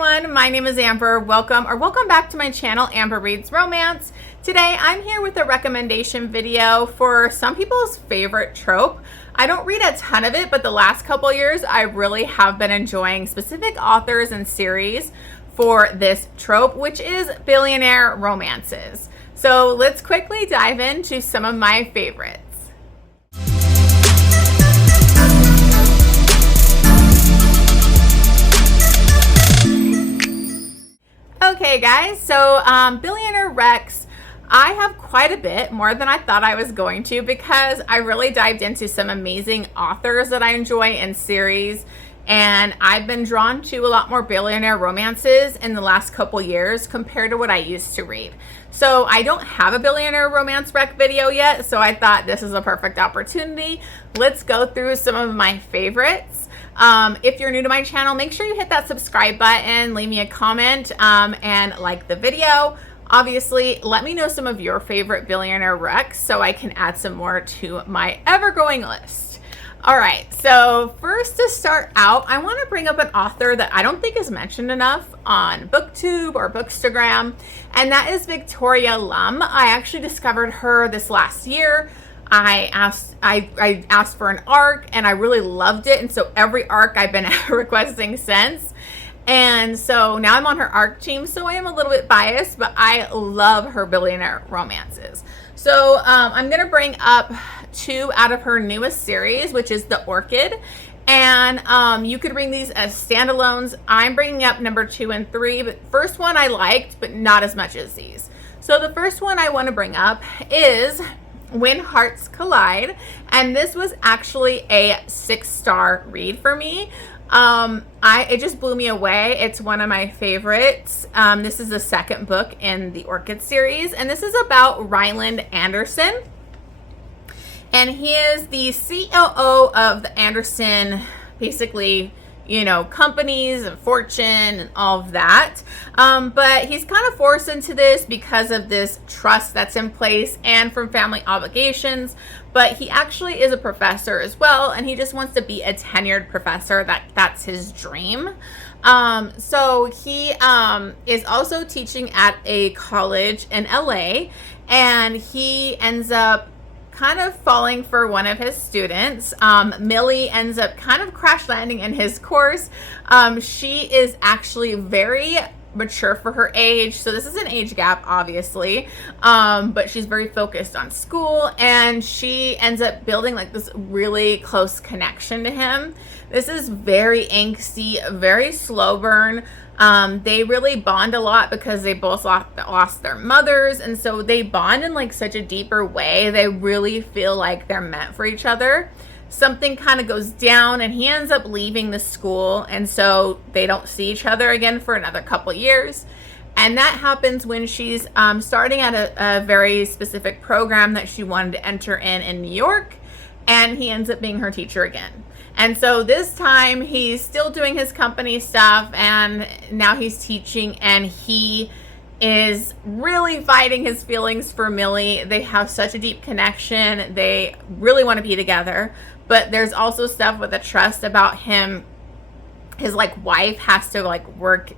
everyone, my name is Amber. Welcome back to my channel, Amber Reads Romance. Today I'm here with a recommendation video for some people's favorite trope. I don't read a ton of it, but the last couple years I really have been enjoying specific authors and series for this trope, which is billionaire romances. So let's quickly dive into some of my favorites. Okay guys, so Billionaire Recs, I have quite a bit, more than I thought I was going to, because I really dived into some amazing authors that I enjoy in series, and I've been drawn to a lot more billionaire romances in the last couple years compared to what I used to read. So I don't have a billionaire romance rec video yet, so I thought this is a perfect opportunity. Let's go through some of my favorites. If you're new to my channel, make sure you hit that subscribe button, leave me a comment, and like the video. Obviously, let me know some of your favorite billionaire recs so I can add some more to my ever-growing list. All right, so first to start out, I want to bring up an author that I don't think is mentioned enough on BookTube or Bookstagram, and that is Victoria Lum. I actually discovered her this last year. I asked for an arc and I really loved it, and so every arc I've been requesting since, and so now I'm on her arc team, so I am a little bit biased, but I love her billionaire romances. So I'm gonna bring up two out of her newest series, which is The Orchid, and you could read these as standalones. I'm bringing up number 2 and 3, but first one I liked, but not as much as these. So the first one I want to bring up is When Hearts Collide, and this was actually a 6-star read for me. It just blew me away. It's one of my favorites. This is the second book in the Orchid series, and this is about Ryland Anderson, and he is the COO of the Anderson, basically, you know, companies and fortune and all of that. But he's kind of forced into this because of this trust that's in place and from family obligations. But he actually is a professor as well, and he just wants to be a tenured professor. That's his dream. So he is also teaching at a college in LA, and he ends up kind of falling for one of his students. Millie ends up kind of crash landing in his course. She is actually very mature for her age, so this is an age gap, obviously, but she's very focused on school, and she ends up building like this really close connection to him. This is very angsty, very slow burn. They really bond a lot because they both lost their mothers, and so they bond in like such a deeper way. They really feel like they're meant for each other. Something kind of goes down and he ends up leaving the school, and so they don't see each other again for another couple years. And that happens when she's starting at a very specific program that she wanted to enter in New York, and he ends up being her teacher again. And so this time he's still doing his company stuff, and now he's teaching, and he is really fighting his feelings for Millie. They have such a deep connection. They really want to be together, but there's also stuff with the trust about him. His like wife has to like work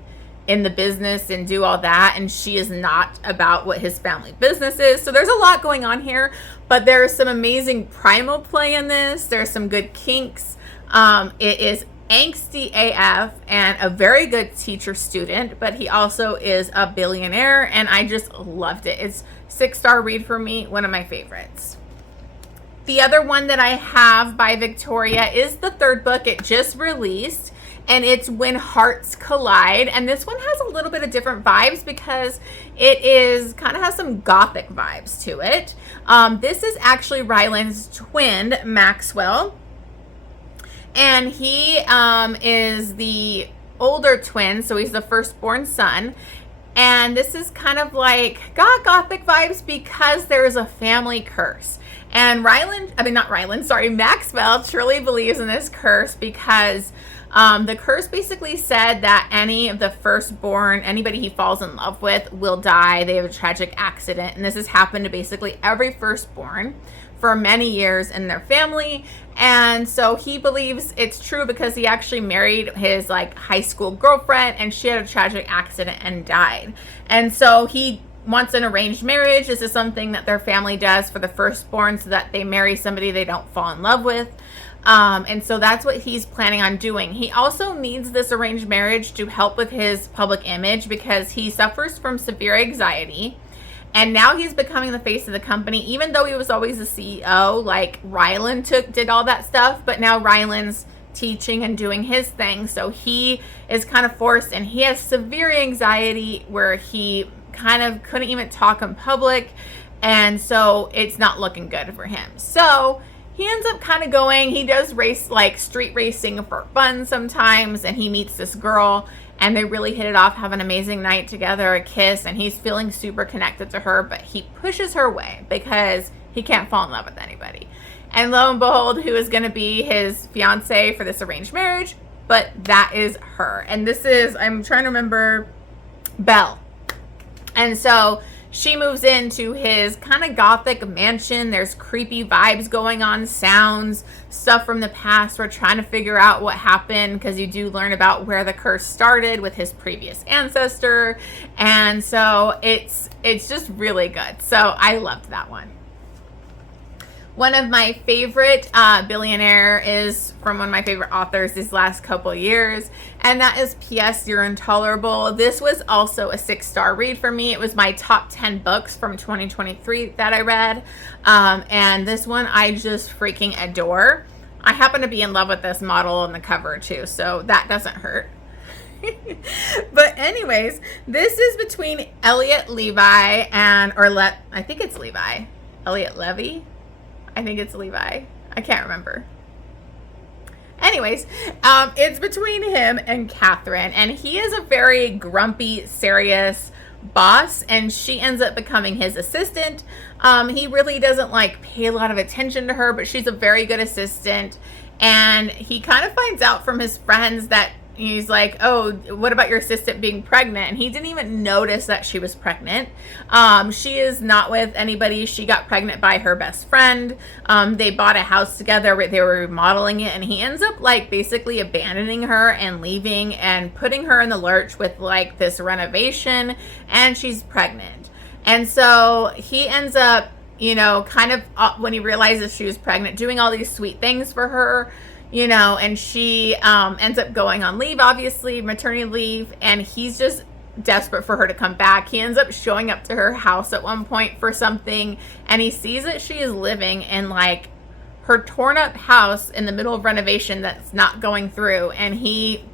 in the business and do all that, and she is not about what his family business is. So there's a lot going on here, but there's some amazing primal play in this. There's some good kinks. It is angsty AF and a very good teacher student, but he also is a billionaire, and I just loved it. It's 6-star read for me, one of my favorites. The other one that I have by Victoria is the third book. It just released, and it's When Hearts Collide, and this one has a little bit of different vibes because it is kind of has some gothic vibes to it. This is actually Ryland's twin, Maxwell, and he is the older twin, so he's the firstborn son. And this is kind of like got gothic vibes because there is a family curse. And Maxwell truly believes in this curse because the curse basically said that any of the firstborn, anybody he falls in love with, will die. They have a tragic accident, and this has happened to basically every firstborn for many years in their family. And so he believes it's true because he actually married his like high school girlfriend, and she had a tragic accident and died. And so he wants an arranged marriage. This is something that their family does for the firstborn, so that they marry somebody they don't fall in love with. And so that's what he's planning on doing. He also needs this arranged marriage to help with his public image because he suffers from severe anxiety. And now he's becoming the face of the company, even though he was always the CEO. Like Rylan did all that stuff, but now Rylan's teaching and doing his thing. So he is kind of forced, and he has severe anxiety where he kind of couldn't even talk in public. And so it's not looking good for him. So he ends up kind of going, he does race, like street racing for fun sometimes, and he meets this girl, and they really hit it off, have an amazing night together, a kiss, and he's feeling super connected to her, but he pushes her away because he can't fall in love with anybody. And lo and behold, who is going to be his fiance for this arranged marriage? But that is her. And this is, I'm trying to remember, Belle. And so she moves into his kind of gothic mansion. There's creepy vibes going on, sounds, stuff from the past. We're trying to figure out what happened because you do learn about where the curse started with his previous ancestor. And so it's just really good. So I loved that one. One of my favorite Billionaire is from one of my favorite authors these last couple years, and that is P.S. You're Intolerable. This was also a 6-star read for me. It was my top 10 books from 2023 that I read, and this one I just freaking adore. I happen to be in love with this model on the cover too, so that doesn't hurt. But anyways, this is between Elliot Levi and, I think it's Levi. Elliot Levy? I think it's Levi. I can't remember. Anyways, it's between him and Catherine, and he is a very grumpy, serious boss, and she ends up becoming his assistant. He really doesn't like pay a lot of attention to her, but she's a very good assistant, and he kind of finds out from his friends that he's like, oh, what about your assistant being pregnant? And he didn't even notice that she was pregnant. She is not with anybody. She got pregnant by her best friend. They bought a house together where they were remodeling it, and he ends up like basically abandoning her and leaving and putting her in the lurch with like this renovation, and she's pregnant. And so he ends up, you know, kind of when he realizes she was pregnant, doing all these sweet things for her, you know, and she ends up going on leave, obviously, maternity leave, and he's just desperate for her to come back. He ends up showing up to her house at one point for something, and he sees that she is living in like her torn up house in the middle of renovation that's not going through, and he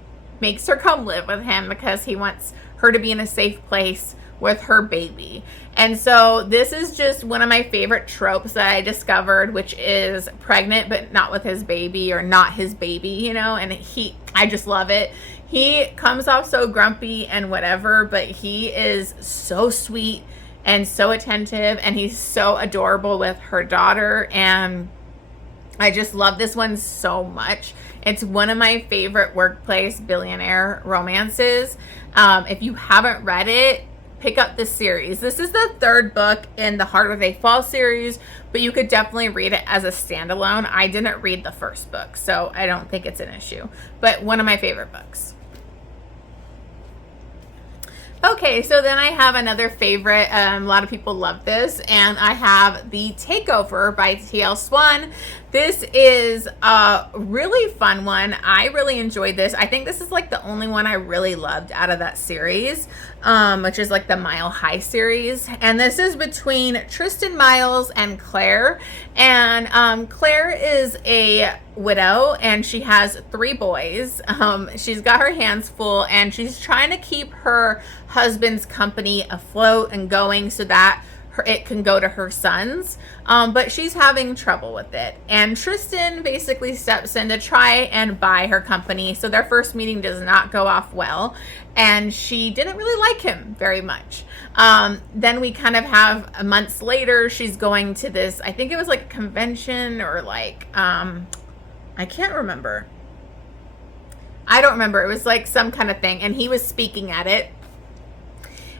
makes her come live with him because he wants her to be in a safe place with her baby. And so this is just one of my favorite tropes that I discovered, which is pregnant but not with his baby, or not his baby, you know, and I just love it. He comes off so grumpy and whatever, but he is so sweet and so attentive, and he's so adorable with her daughter, and I just love this one so much. It's one of my favorite workplace billionaire romances. If you haven't read it, pick up this series. This is the third book in the Heart Where They Fall series, but you could definitely read it as a standalone. I didn't read the first book, so I don't think it's an issue, but one of my favorite books. Okay, so then I have another favorite. A lot of people love this, and I have The Takeover by TL Swan. This is a really fun one. I really enjoyed this. I think this is like the only one I really loved out of that series, which is like the Mile High series. And this is between Tristan Miles and Claire. And Claire is a widow, and she has 3 boys. She's got her hands full, and she's trying to keep her husband's company afloat and going so that it can go to her sons, but she's having trouble with it. And Tristan basically steps in to try and buy her company. So their first meeting does not go off well, and she didn't really like him very much. Then we kind of have months later, she's going to this, I think it was like a convention, or like, I can't remember. I don't remember. It was like some kind of thing, and he was speaking at it.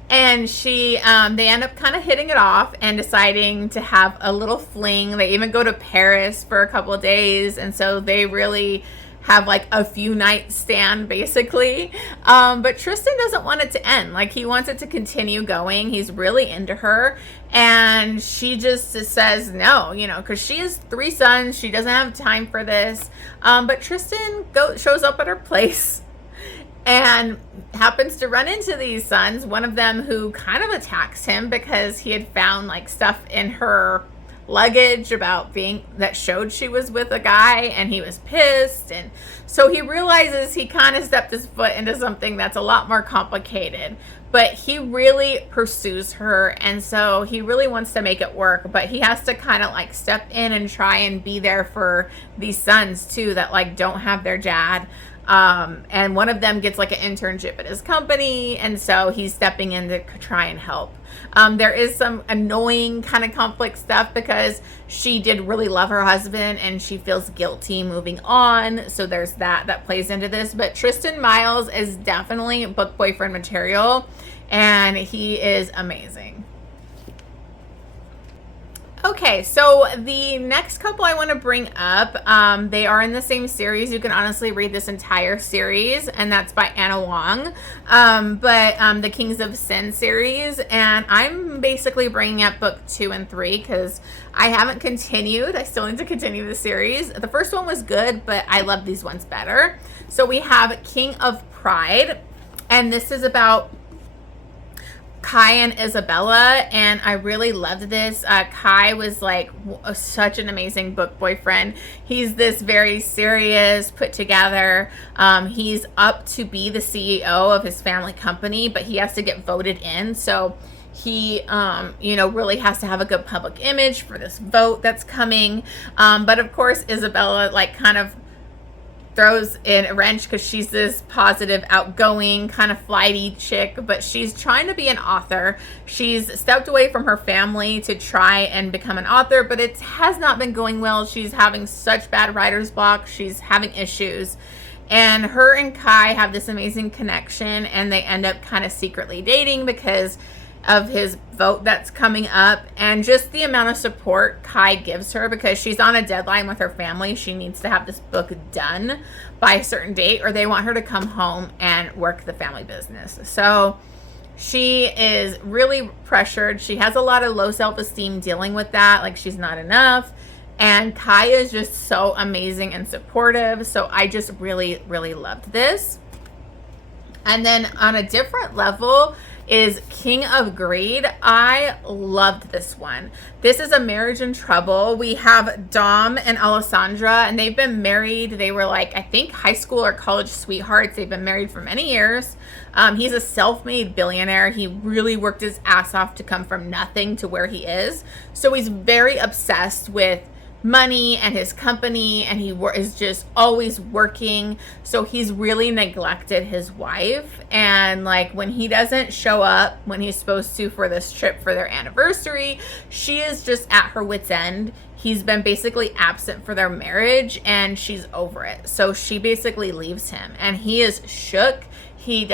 And they end up kind of hitting it off and deciding to have a little fling. They even go to Paris for a couple of days, and so they really have like a few night stand basically. But Tristan doesn't want it to end. Like, he wants it to continue going. He's really into her, and she just says no, because she has 3 sons. She doesn't have time for this. But Tristan shows up at her place and happens to run into these sons, one of them who kind of attacks him because he had found like stuff in her luggage that showed she was with a guy, and he was pissed. And so he realizes he kind of stepped his foot into something that's a lot more complicated, but he really pursues her, and so he really wants to make it work, but he has to kind of like step in and try and be there for these sons too that like don't have their dad. And one of them gets like an internship at his company, and so he's stepping in to try and help. There is some annoying kind of conflict stuff because she did really love her husband and she feels guilty moving on. So there's that plays into this. But Tristan Miles is definitely book boyfriend material, and he is amazing. Okay, so the next couple I want to bring up, they are in the same series. You can honestly read this entire series, and that's by Anna Huang, but the Kings of Sin series, and I'm basically bringing up book 2 and 3 because I haven't continued. I still need to continue the series. The first one was good, but I love these ones better. So we have King of Pride, and this is about Kai and Isabella, and I really loved this. Kai was like such an amazing book boyfriend. He's this very serious, put together. He's up to be the CEO of his family company, but he has to get voted in. So he, really has to have a good public image for this vote that's coming. But of course, Isabella kind of throws in a wrench because she's this positive, outgoing, kind of flighty chick, but she's trying to be an author. She's stepped away from her family to try and become an author, but it has not been going well. She's having such bad writer's block. She's having issues. And her and Kai have this amazing connection, and they end up kind of secretly dating because of his vote that's coming up, and just the amount of support Kai gives her because she's on a deadline with her family. She needs to have this book done by a certain date, or they want her to come home and work the family business. So she is really pressured. She has a lot of low self-esteem dealing with that, like she's not enough. And Kai is just so amazing and supportive. So I just really, really loved this. And then on a different level is King of Greed. I loved this one. This is a marriage in trouble. We have Dom and Alessandra, and they've been married. They were I think high school or college sweethearts. They've been married for many years. He's a self-made billionaire. He really worked his ass off to come from nothing to where he is. So he's very obsessed with money and his company, and he is just always working. So he's really neglected his wife, and when he doesn't show up when he's supposed to for this trip for their anniversary, she is just at her wit's end. He's been basically absent for their marriage, and she's over it. So she basically leaves him, and he is shook. He's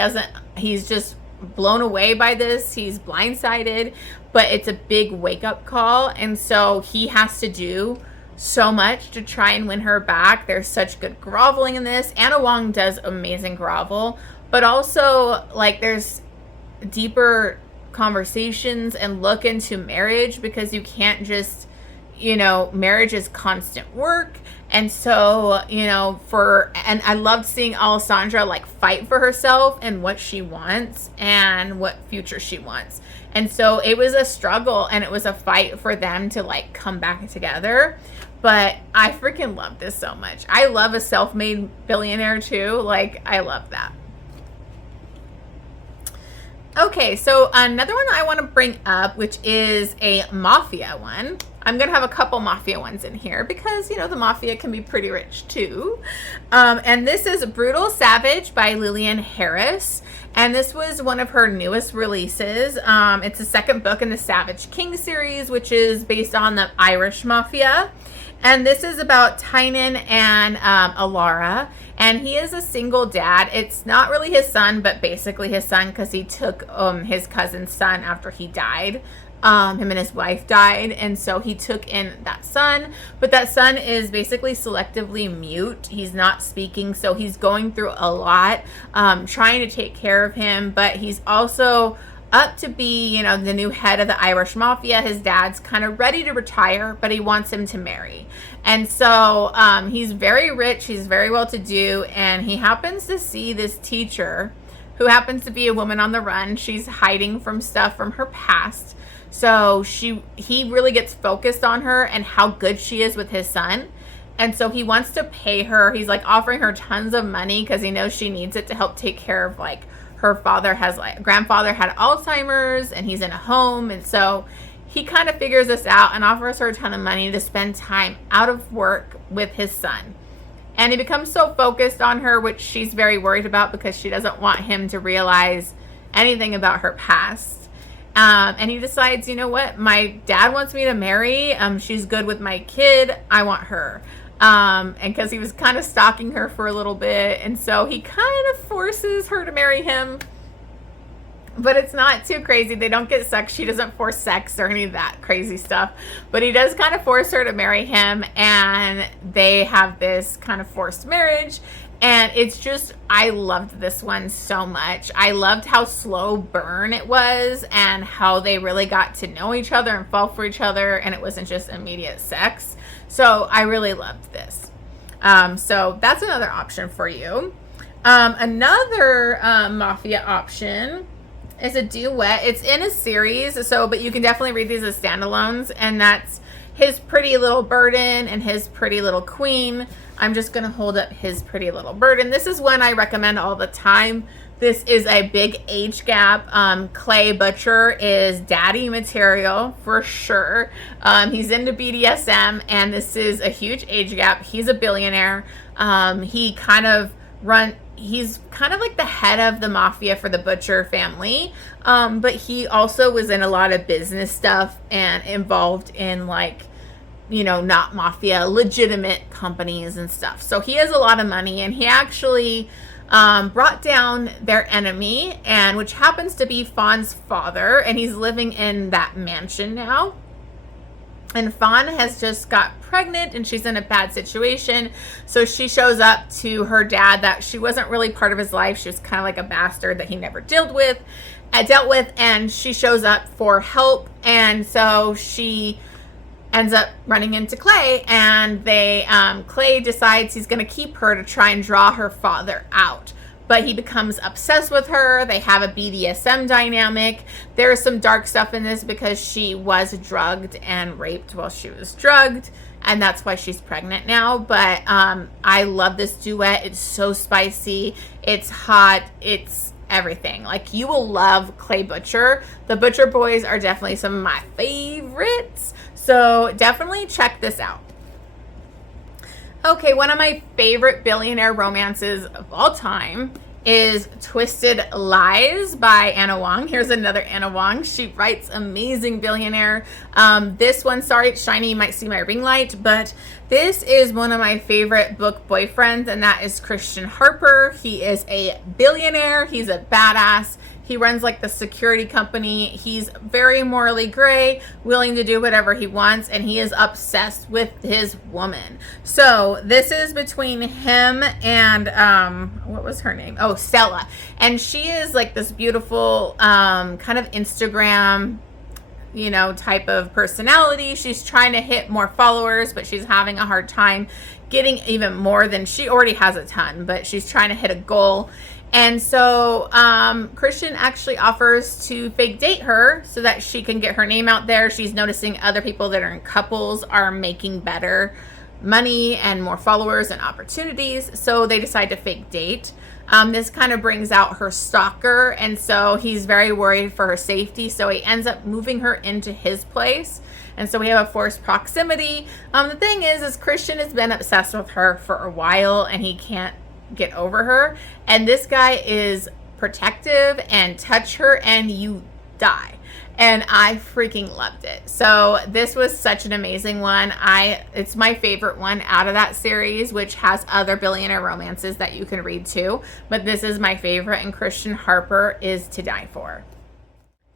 just blown away by this. He's blindsided, but it's a big wake-up call, and so he has to do so much to try and win her back. There's such good groveling in this. Anna Huang does amazing grovel, but also there's deeper conversations and look into marriage, because you can't just, marriage is constant work. And so, and I loved seeing Alessandra fight for herself and what she wants and what future she wants. And so it was a struggle, and it was a fight for them to come back together. But I freaking love this so much. I love a self-made billionaire too. I love that. Okay, so another one I want to bring up, which is a mafia one. I'm going to have a couple mafia ones in here because, the mafia can be pretty rich too. And this is Brutal Savage by Lilian Harris. And this was one of her newest releases. It's the second book in the Savage King series, which is based on the Irish mafia. And this is about Tynan and Alara. And he is a single dad. It's not really his son, but basically his son, because he took his cousin's son after he died. Him and his wife died, and so he took in that son, but that son is basically selectively mute. He's not speaking, so he's going through a lot, trying to take care of him, but he's also up to be, you know, the new head of the Irish mafia. His dad's kind of ready to retire, but he wants him to marry. And so he's very rich, he's very well to do, and he happens to see this teacher who happens to be a woman on the run. She's hiding from stuff from her past. So he really gets focused on her and how good she is with his son. And so he wants to pay her. He's like offering her tons of money because he knows she needs it to help take care of, like, her grandfather had Alzheimer's and he's in a home. And so he kind of figures this out and offers her a ton of money to spend time out of work with his son. And he becomes so focused on her, which she's very worried about because she doesn't want him to realize anything about her past. And he decides, you know what, my dad wants me to marry. She's good with my kid. I want her. And because he was kind of stalking her for a little bit. And so he kind of forces her to marry him. But it's not too crazy. They don't get sex. She doesn't force sex or any of that crazy stuff. But he does kind of force her to marry him. And they have this kind of forced marriage. And it's just, I loved this one so much. I loved how slow burn it was and how they really got to know each other and fall for each other. And it wasn't just immediate sex. So I really loved this. So that's another option for you. Another mafia option is a duet. It's in a series, but you can definitely read these as standalones. And that's His Pretty Little Burden and His Pretty Little Queen. I'm just going to hold up His Pretty Little Burden. This is one I recommend all the time. This is a big age gap. Clay Butcher is daddy material for sure. He's into BDSM, and this is a huge age gap. He's a billionaire. He's kind of like the head of the mafia for the Butcher family. But he also was in a lot of business stuff and involved in, like, you know, not mafia, legitimate companies and stuff. So he has a lot of money, and he actually brought down their enemy, and which happens to be Fawn's father, and he's living in that mansion now. And Fawn has just got pregnant and she's in a bad situation. So she shows up to her dad that she wasn't really part of his life. She was kind of like a bastard that he never dealt with. And she shows up for help. And so she ends up running into Clay, and Clay decides he's going to keep her to try and draw her father out. But he becomes obsessed with her. They have a BDSM dynamic. There's some dark stuff in this because she was drugged and raped while she was drugged, and that's why she's pregnant now. But I love this duet. It's so spicy. It's hot. It's everything. Like, you will love Clay Butcher. The Butcher Boys are definitely some of my favorites. So definitely check this out. Okay, one of my favorite billionaire romances of all time is Twisted Lies by Anna Huang. Here's another Anna Huang. She writes amazing billionaire. This one, sorry it's shiny, you might see my ring light, but this is one of my favorite book boyfriends, and that is Christian Harper. He is a billionaire. He's a badass. He runs like the security company. He's very morally gray, willing to do whatever he wants, and he is obsessed with his woman. So this is between him and, what was her name? Oh, Stella. And she is like this beautiful kind of Instagram, you know, type of personality. She's trying to hit more followers, but she's having a hard time getting even more than she already has a ton, but she's trying to hit a goal. And so Christian actually offers to fake date her so that she can get her name out there. She's noticing other people that are in couples are making better money and more followers and opportunities. So they decide to fake date. This kind of brings out her stalker. And so he's very worried for her safety. So he ends up moving her into his place. And so we have a forced proximity. The thing is Christian has been obsessed with her for a while, and he can't get over her, and this guy is protective and touch her and you die. and I freaking loved it. So this was such an amazing one. It's my favorite one out of that series, which has other billionaire romances that you can read too, but this is my favorite, and Christian Harper is to die for.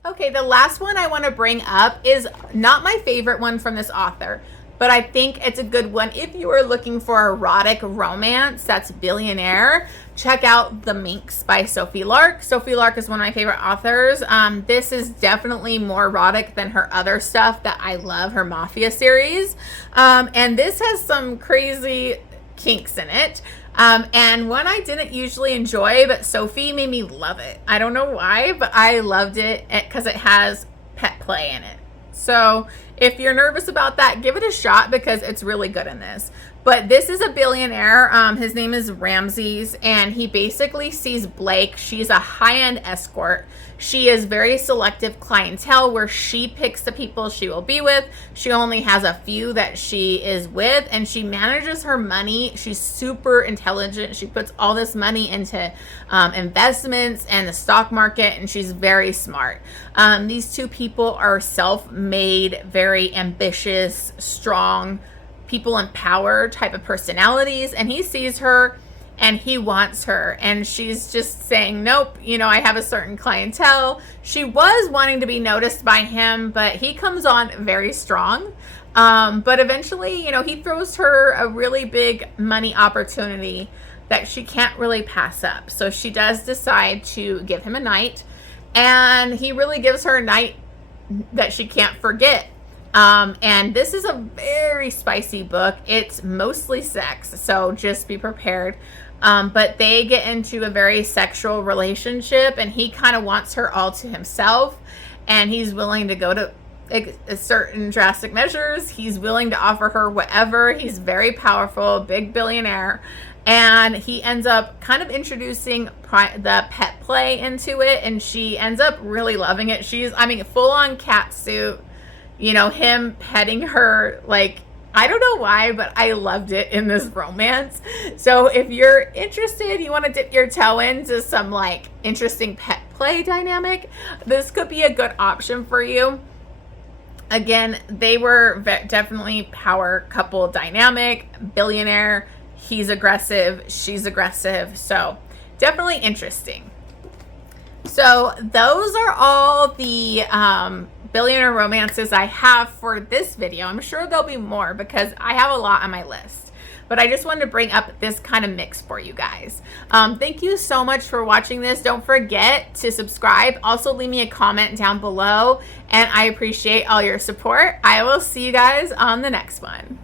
Okay, the last one I want to bring up is not my favorite one from this author, but I think it's a good one if you are looking for erotic romance. That's Billionaire. Check out The Minx by Sophie Lark. Sophie Lark is one of my favorite authors. This is definitely more erotic than her other stuff that I love, her Mafia series. And this has some crazy kinks in it. And one I didn't usually enjoy, but Sophie made me love it. I don't know why, but I loved it because it has pet play in it. So if you're nervous about that, give it a shot because it's really good in this. But this is a billionaire. His name is Ramses, and he basically sees Blake. She's a high-end escort. She is very selective clientele where she picks the people she will be with. She only has a few that she is with, and she manages her money. She's super intelligent. She puts all this money into investments and the stock market, and she's very smart. These two people are self-made, very ambitious, strong, people in power type of personalities, and he sees her and he wants her, and she's just saying, nope, you know, I have a certain clientele. She was wanting to be noticed by him, but he comes on very strong. But eventually, you know, he throws her a really big money opportunity that she can't really pass up. So she does decide to give him a night, and he really gives her a night that she can't forget. And this is a very spicy book. It's mostly sex, so just be prepared. But they get into a very sexual relationship, and he kind of wants her all to himself, and he's willing to go to certain drastic measures. He's willing to offer her whatever. He's very powerful, big billionaire, and he ends up kind of introducing the pet play into it, and she ends up really loving it. She's, I mean, full on cat suit. You know, him petting her, like, I don't know why, but I loved it in this romance. So if you're interested, you want to dip your toe into some, like, interesting pet play dynamic, this could be a good option for you. Again, they were definitely power couple dynamic. Billionaire, he's aggressive, she's aggressive. So definitely interesting. So those are all the billionaire romances I have for this video. I'm sure there'll be more because I have a lot on my list, but I just wanted to bring up this kind of mix for you guys. Thank you so much for watching this. Don't forget to subscribe. Also leave me a comment down below, and I appreciate all your support. I will see you guys on the next one.